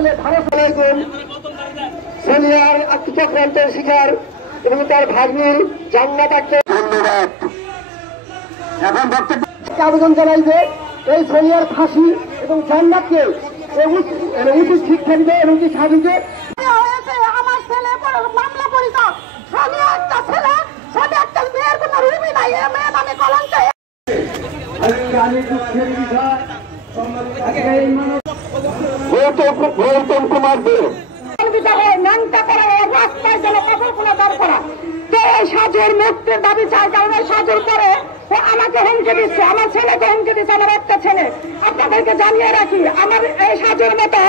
আসলে সোনিয়ার আত্মচক্রান্তের শিকার এবং তার ভাগ্নির জান্নাত আক্তার ধন্যবাদ। এখন বক্তব্য আবেদন জানাই যে এই সোনিয়ার ফাঁসি এবং জান্নাতকে উচিত শিক্ষা দিবে এবং কি সাজিকে আমার ছেলে মামলা করিত আমি একটা ছেলে সাথে একটা মেয়ের কোনো রুমই নাই মেয়ে নামে কলঙ্ক গৌতম কুমার দেব সাজুর মুক্তির দাবি চাই কারণ সাজুর পরে আমাকে হুমকি দিচ্ছে আমার ছেলেকে হুমকি দিচ্ছে আমার একটা ছেলে আপনাদেরকে জানিয়ে রাখি আমার এই সাজুর মতো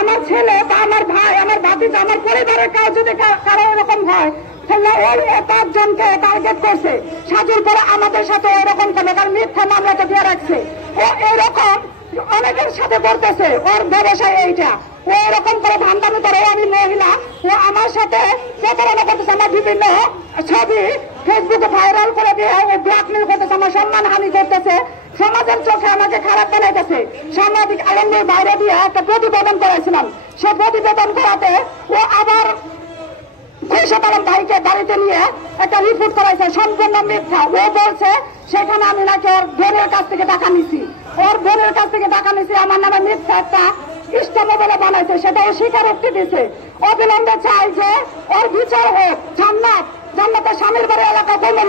আমার ছেলে বা আমার ভাই আমার ভাতিজা আমার পরিবারের কাজ যদি কারো এরকম হয় তাহলে ওই 5 জনকে টার্গেট করছে সাজুর পরে আমাদের সাথে এরকম করবে কারণ মিথ্যা মামলাটা দিয়ে রাখছে ও এরকম অনেকের সাথে করতেছে ওর ব্যবসায় এইটা ও এরকম করে ভান্ডামি করে আমি মহিলা ও আমার সাথে প্রতারণা করতেছে আমার বিভিন্ন ছবি ফেসবুকে ভাইরাল করে দিয়ে ও ব্ল্যাকমেল করতেছে আমার সম্মান হানি করতেছে সমাজের চোখে আমাকে খারাপ বানাইতেছে সাংবাদিক আলমগীর বাইরে দিয়ে একটা প্রতিবেদন করেছিলাম সে প্রতিবেদন করাতে ও আবার খুরশেদ আলম ভাইকে বাড়িতে নিয়ে একটা রিপোর্ট করাইছে সম্পূর্ণ মিথ্যা ও বলছে সেখানে আমি নাকি ওর বোনের কাছ থেকে টাকা নিছি ওর বোনের কাছ থেকে টাকা নিছি আমার নামে মিথ্যা একটা ইস্টামা বলে বানাইছে সেটা ও স্বীকারোক্তি দিছে অবিলম্বে চাই যে ওর বিচার হোক জান্নাতের স্বামীর বাড়ি এলাকা বললেন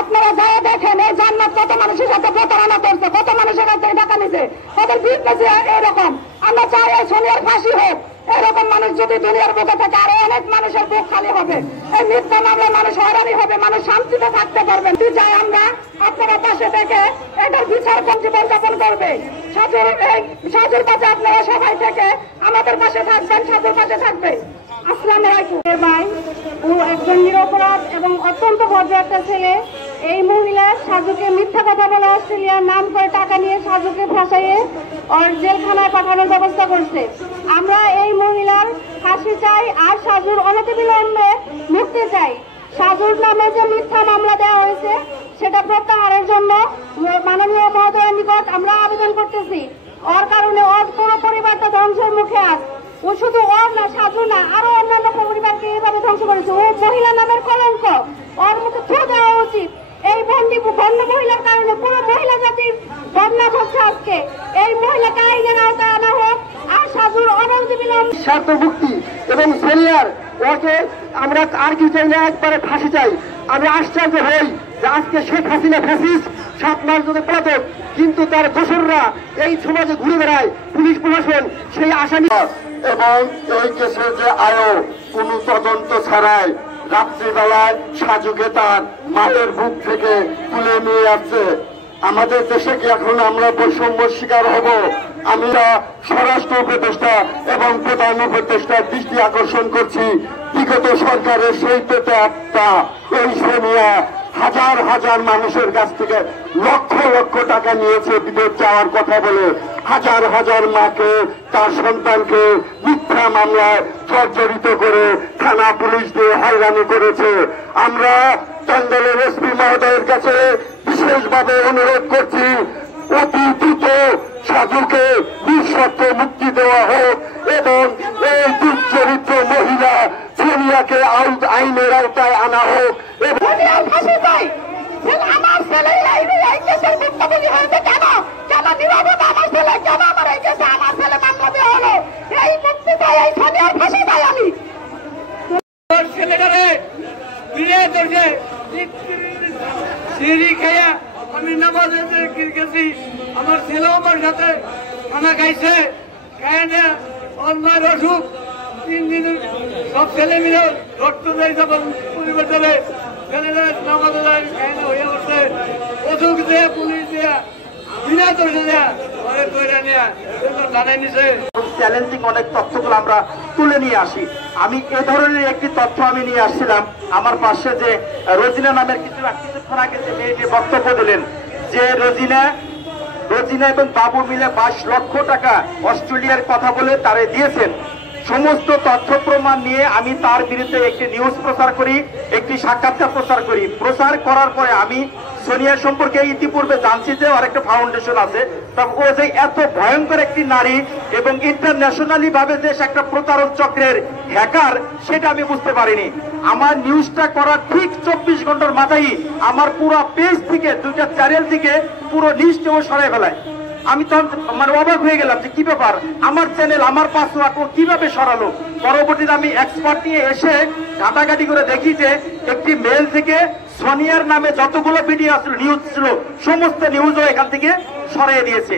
আপনারা যায় দেখেন এই জান্নাত কত মানুষের সাথে প্রতারণা করছে কত মানুষের কাছ থেকে টাকা নিছে ওদের বিজনেস এরকম আমরা চাই এই সোনিয়ার ফাঁসি হোক এরকম মানুষ যদি দুনিয়ার বুকে থাকে আরো অনেক মানুষের বুক খালি হবে এই মিথ্যা মামলায় মানুষ হয়রানি হবে মানুষ শান্তিতে থাকতে পারবেন চাই আমরা আপনারা পাশে থেকে এটার বিচার জীবন যাপন করবে সাজুর পাশে আপনারা সবাই থেকে আমাদের পাশে থাকবেন সাজুর পাশে থাকবে। আসসালামু আলাইকুম ভাই ও একজন নিরপরাধ এবং অত্যন্ত ভদ্র একটা ছেলে এই মহিলা সাজুকে মিথ্যা কথা বলে অস্ট্রেলিয়ার নাম করে টাকা নিয়ে সাজুকে ফাঁসাইয়ে ওর জেলখানায় পাঠানোর ব্যবস্থা করছে আমরা এই মহিলার ফাঁসি চাই আর সাজুর অনতিবিলম্বে মুক্তি চাই সাজুর নামে যে মিথ্যা মামলা দেওয়া হয়েছে সেটা প্রত্যাহারের জন্য মাননীয় মহোদয়ের নিকট আমরা আবেদন করতেছি ওর কারণে ওর পুরো পরিবারটা ধ্বংসের মুখে আস ও শুধু ওর না সাজু না আরো অন্যান্য পরিবারকে এইভাবে ধ্বংস করেছে ও মহিলা নামের কলঙ্ক ওর মুখে থু দেওয়া উচিত এই বন্য মহিলার কারণে পুরো মহিলা জাতির বদনাম হচ্ছে আজকে এই মহিলাকে আইনের আওতায় আনা হোক আর সাজুর অনতিবিলম্বে স্বার্থ মুক্তি এবং সোনিয়ার ওকে আমরা আর কি চাই না একবারে ফাঁসি চাই। আমি আশ্চর্য হই যে আজকে শেখ হাসিনা ফ্যাসিস্ট 7 মাস ধরে পলাতক কিন্তু তার দোসররা এই সমাজে ঘুরে বেড়ায় পুলিশ প্রশাসন সেই আসামি এবং এই কেসে যে আয়ো কোনো তদন্ত ছাড়াই রাত্রিবেলায় সাজুকে তার মায়ের বুক থেকে তুলে নিয়ে আসছে। আমাদের দেশে কি এখন আমরা বৈষম্য শিকার হব? আমরা স্বরাষ্ট্র উপদেষ্টা এবং প্রধান উপদেষ্টার দৃষ্টি আকর্ষণ করছি বিগত সরকারের সেই পেটে আত্মা এই সোনিয়া হাজার হাজার মানুষের কাছ থেকে লক্ষ লক্ষ টাকা নিয়েছে বিদেশ যাওয়ার কথা বলে হাজার হাজার মাকে তার সন্তানকে মিথ্যা মামলায় জর্জরিত করে থানা পুলিশ দিয়ে হয়রানি করেছে। আমরা টাঙ্গাইলের এসপি মহোদয়ের কাছে বিশেষভাবে অনুরোধ করছি অতি দ্রুত সাজুকে নিঃশর্ত মুক্তি দেওয়া হোক এবং এই দুর্চরিত্র মহিলা সোনিয়াকে আইনের আওতায় আনা হোক এবং আমার ছেলে এই কেসের ভুক্তভোগী হয়েছে কেন নিরাপদ আমার ছেলে কেন আমার এই কেসে আমার ছেলে মামলা দেওয়া হলো এই মুক্তি চাই এই সোনিয়ার ফাঁসি চাই আমি ছেলেটারে ফিরে ধরছে সিঁড়ি খেয়া আমি নামাজে গেছি আমার ছেলেও আমার সাথে খানা খাইছে খায় না ওর মায়ের অসুখ 3 দিন সব ছেলে মিলে রক্ত দেয় যখন পরিবার চলে ছেলেরা নামাজে যায় খায় না হইয়া উঠছে অসুখ দেয়া পুলিশ দেয়া বিনা দোষে দেয়া ঘরে তৈরি নেয়া জানাই নিছে চ্যালেঞ্জিং অনেক তথ্যগুলো আমরা তুলে নিয়ে আসি। আমি এ ধরনের একটি তথ্য আমি নিয়ে আসছিলাম আমার পাশে যে রোজিনা নামের কিছুক্ষণ আগে যে মেয়েটি বক্তব্য দিলেন যে রোজিনা এবং বাবু মিলে 22 লক্ষ টাকা অস্ট্রেলিয়ার কথা বলে তারে দিয়েছেন সমস্ত তথ্য প্রমাণ নিয়ে আমি তার বিরুদ্ধে একটি নিউজ প্রচার করি, একটি সাক্ষাৎকার প্রচার করি। প্রচার করার পরে আমি সোনিয়া সম্পর্কে ইতিপূর্বে জানছি যে ওর একটা ফাউন্ডেশন আছে, তবে ও যে এত ভয়ঙ্কর একটি নারী এবং ইন্টারন্যাশনালি ভাবে যে একটা প্রতারক চক্রের হ্যাকার, সেটা আমি বুঝতে পারিনি। আমার নিউজটা করার ঠিক 24 ঘন্টার মাথায় আমার পুরো পেজ থেকে, 2টা চ্যানেল থেকে পুরো লিস্টে ও সরাই ফেলায়। আমি তখন মানে অবাক হয়ে গেলাম যে কি ব্যাপার, আমার চ্যানেল, আমার পাসওয়ার্ড ও কিভাবে সরালো। পরবর্তীতে আমি এক্সপার্ট নিয়ে এসে ঘাটাঘাটি করে দেখি যে একটি মেল থেকে সোনিয়ার নামে যতগুলো ভিডিও ছিল, নিউজ ছিল, সমস্ত নিউজও এখান থেকে সরিয়ে দিয়েছে।